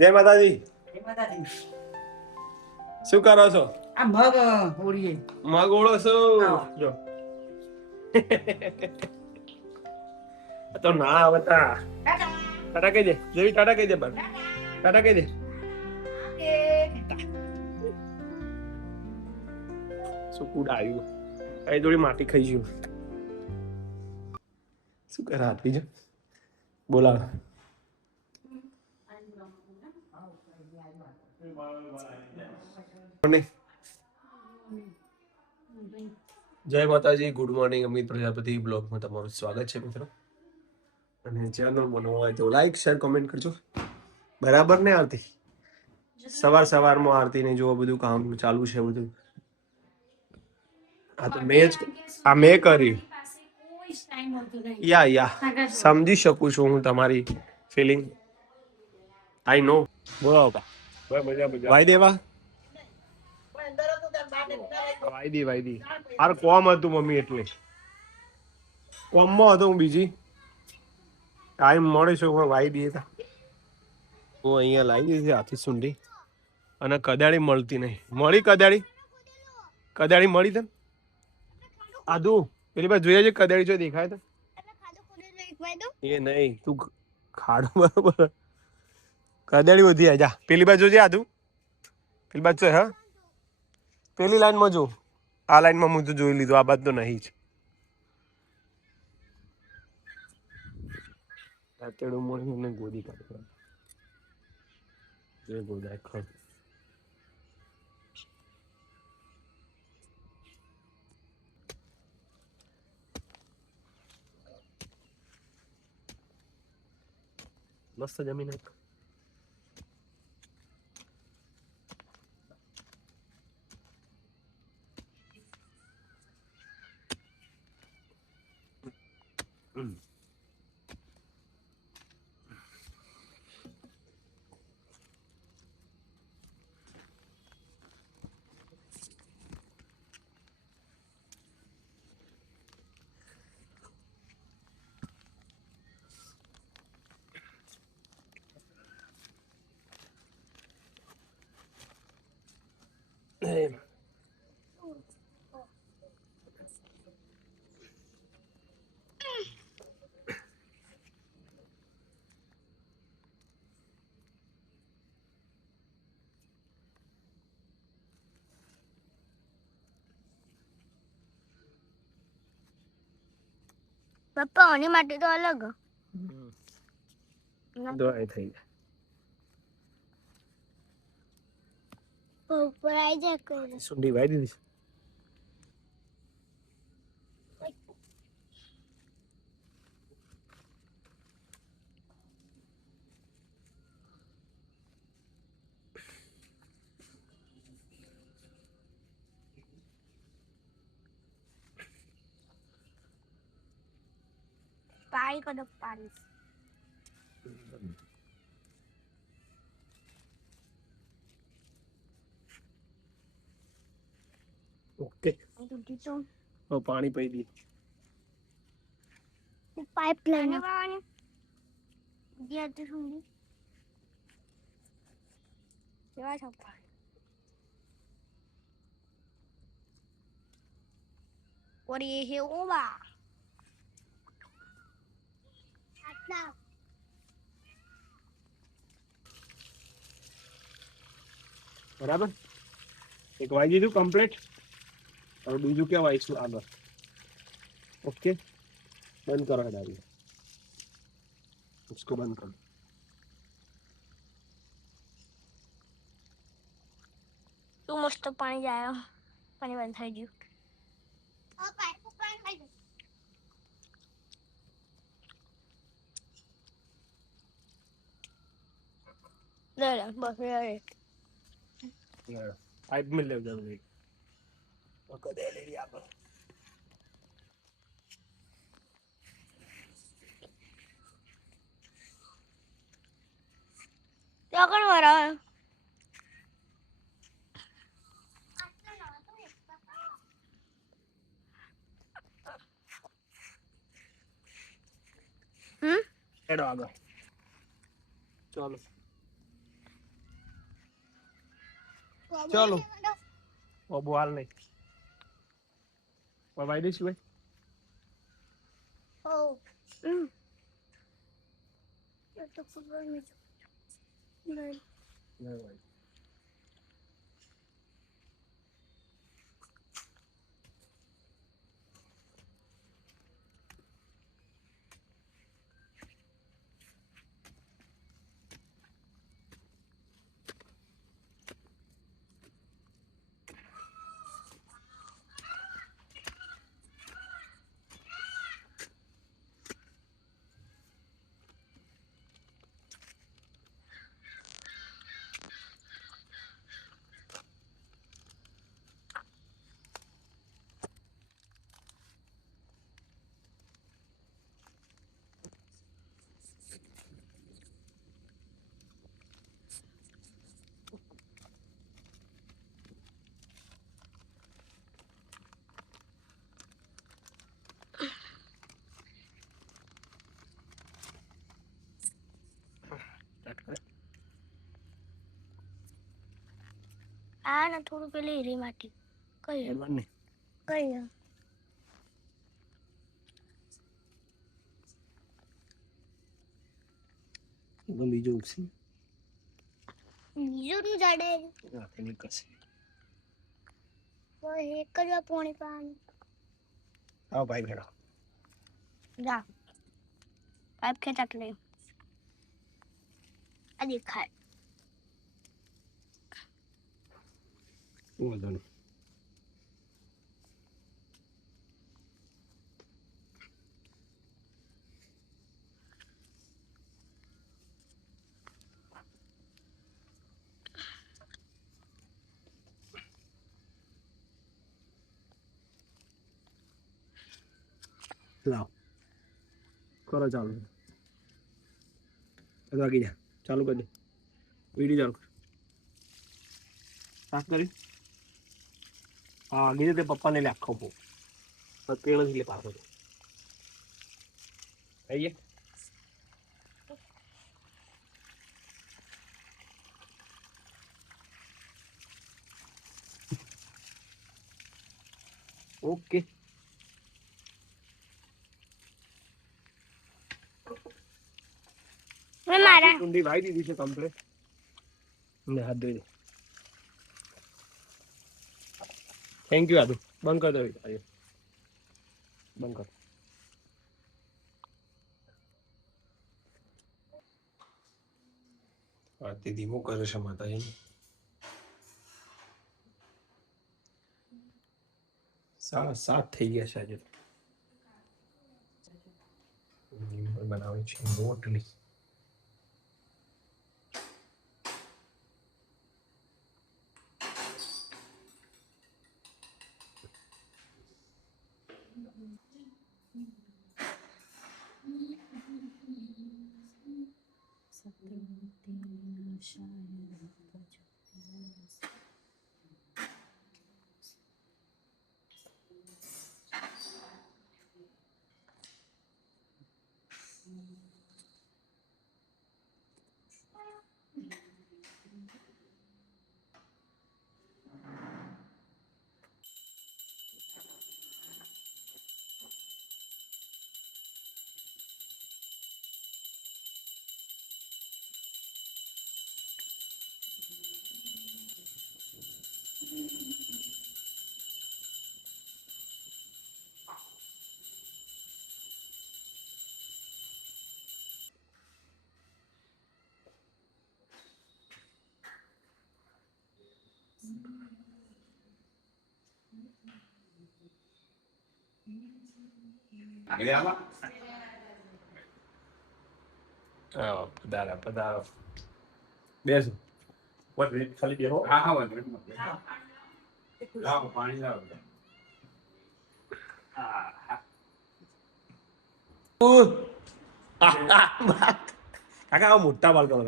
જય માતાજી. શું કરો છો? આ મગ ઓળીએ. મગ ઓળો છો? જો તો ના આવતા. ટાટા કહી દે. જેવી ટાટા કહી દે બસ. ટાટા કહી દે. શું કુડ આવ્યું? કઈ થોડી માટી ખાઈ ગયું. શું કરે આપી જો? બોલાવ. જય માતાજી, ગુડ મોર્નિંગ. અમિત પ્રજાપતિ બ્લોગમાં તમારું સ્વાગત છે મિત્રો. અને ચેનલ મને હોય તો લાઈક શેર કોમેન્ટ કરજો. બરાબર ને આરતી? સવારમાં આરતી ને જો બધું કામ ચાલુ છે બધું. હા તો મેં કર્યું. યા સમજી શકું છું હું તમારી ફિલિંગ. આઈ નો. બોલો ભાઈ દેવા વાયદી આર કોમ હતું મમ્મી, એટલે કોમમાં હતો હું. બીજી ટાઈમ મળે છે વાયદી હતા. હું અહીંયા લાવી દીધી હાથી સુંડી, અને કદાળી મળતી નહીં. મળી કદાળી મળી તને? આદુ પેલી બાજુ જોઈએ છે કદાળી જો દેખાય તો એ નહીં. તું ખાડો બરોબર. કદાળી વધી જા પેલી બાજુ છે. આદુ પેલી બાજુ છે. હા પેલી લાઈનમાં જો. આ લાઈનમાં હું તો જોઈ લીધું. આ બાજુ તો નહીં જ. રાતેડું મળીને ગોદી કાઢે જે ગોદાય ખર. મસ્ત જમીન એક. પપ્પા ઓની માટે તો અલગ દવાઈ થઈ જાય. ઉપર આવી જાય. સુંડી વાઈ દીધી. પાણી કદક પાણી. ઓકે પાણી પી દી. પાઇપ લાઈન ગયા સુધી કેવા છપ્પા ઓરી હે ઓવા આટલા બરાબર. એક વાઈ દીધું કમ્પ્લીટ. હવે બીજું ક્યાં વાઈશું આગળ. ઓકે બંધ કરો. डालिए उसको बंद करो. તું મસ્ત પાણી જાય. પાણી બંધ થઈ ગયું. બસ पाइप में ले जाओ. ओके दे ले लिया आप. ત્યાં કોણ વરાવે? हेडो आगे चलो. ચલો બાબુ હાલ નહીં વાઈ દઈશું ભાઈ આ ને થોડું પેલી હીરી માટી કઈ કઈ બીજું ઉગશે બીજું નું જાડે નીકળશે એક જ વાર પોણી પાણી આવો ભાઈ ભેડો જા પાઇપ ખેંચાટ લે આ દેખાય વાંધો નહીં લાવ કરો ચાલુ વાગી જા ચાલુ કરી દે વિડીયો ચાલુ સાફ કરી હા ગીધે તે પપ્પાને લે આખો પો પેલો થી લે પાછો આઈએ ઓકે મેં મારા કુંડી ભાઈ દીધી છે કમ્પ્લીટ ને હાથ ધોઈ દે થેન્ક યુ આદુ બંધ કર દો બંધ કર આરતી ધીમો કરે છે માતાજી સાત થઈ ગયા છે આજે બનાવે છે રોટલી પધારો પધારો બેસો ખાલી બેહો લાવો પાણી લાવો કાકા મોટા બાલ કરો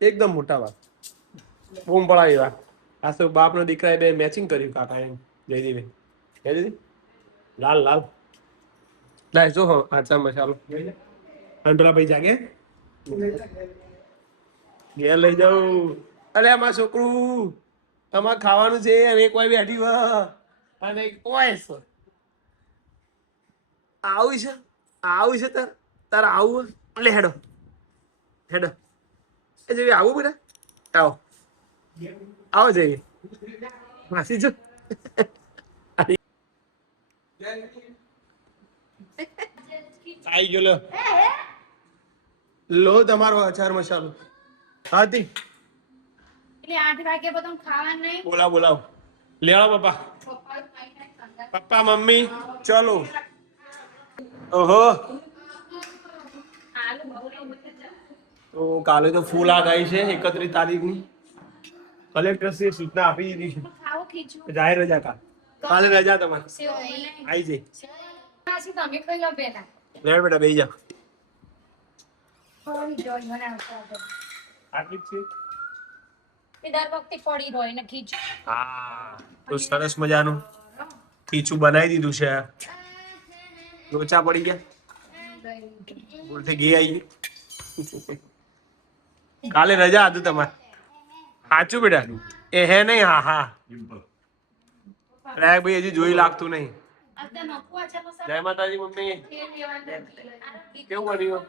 એકદમ મોટા બાલ બૂમ પડાવી વાત આ તો બાપ નો દીકરા બે મેચિંગ કર્યું કાકા એમ જયદીપ જયદીપ લાલ લાલ લાય જો આચા મસાલો અને પેલા ભાઈ જાગે ઘેર લઈ જાઉં અરે આમાં છોકરું તમારે ખાવાનું છે અને એક વાય બેઠી હોય અને એક ઓય છે. આવું છે તાર આવું લે હેડો હેડો એ જેવી આવું બેટા આવો આવો જઈએ માસી જો આઈ ગયો લો તમારો અચાર મસાલો હાથી એટલે 8 વાગ્યા પછી ખાવાનું નહીં. બોલાવ લેવા પપ્પા મમ્મી ચલો. ઓહો તો કાલે તો ફૂલ આગાહી છે 31 તારીખની. કલેક્ટરશ્રીએ સૂચના આપી દીધી છે ખાવું ખીચું જાહેર રજા કાલે રજા તમારે સેવ નહીં. આવી જઈ પાછી તમે ખાઈ લો પહેલા. લેડ બેટા બેસી જા. થોડી જોઈ બનાવતા હતા. આટલી જ છે એ દર વખતે પડી હોય ને ખીચું. હા તો સરસ મજાનું ખીચું બનાવી દીધું છે. લોચા પડી ગયા ભૂલથી ઘી આવી ગયું. કાલે રજા હતું તમારે સાચું બેટા એ હે નહીં હા રાય ભાઈ હજી જોઈ લાગતું નહીં. અત્યારે નખું આ ચાલો સર. જય માતાજી મમ્મી તેલ લેવાનું. કેવું બન્યું?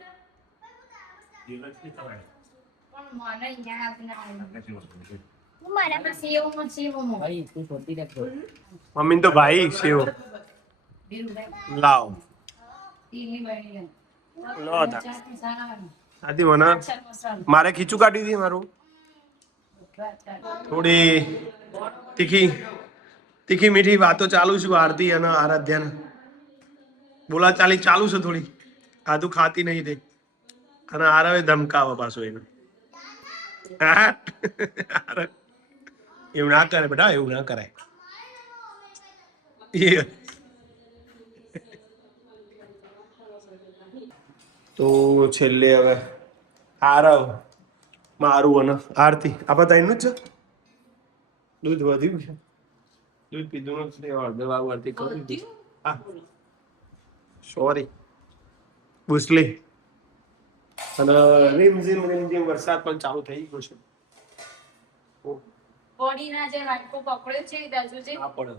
પણ મને યાદ ના આવે. મારા સેવમાં સેવમાં. મમ્મી તો ભાઈ સેવ બીરુભાઈ લાવ તીલી બની લે. લો તા ચાટ મસાલા. આથી મને ચાટ મસાલો. મારે ખીચું કાઢી દી મારું થોડી તીખી મીઠી વાતો ચાલુ છું આરતી અને આરાધ્યાને બોલા ચાલી ચાલુ છે થોડી. આધું ખાતી નહીં તે અને આરવે ધમકાવે પાછો એને. એવું ના કરે બેટા એવું ના કરાય. તો છેલ્લે હવે આરવ મારું અને આરતી આપણે ત્રણનું જ છે. દૂધ વધ્યું છે દૂધ પીધું નથી દવા આરતી કરી હા સોરી ભૂસલી અને રીમઝીમ વરસાદ પણ ચાલુ થઈ ગયો છે. બોડીના જે વાટકો પકડ્યો છે એ દાજુ છે. આ પડે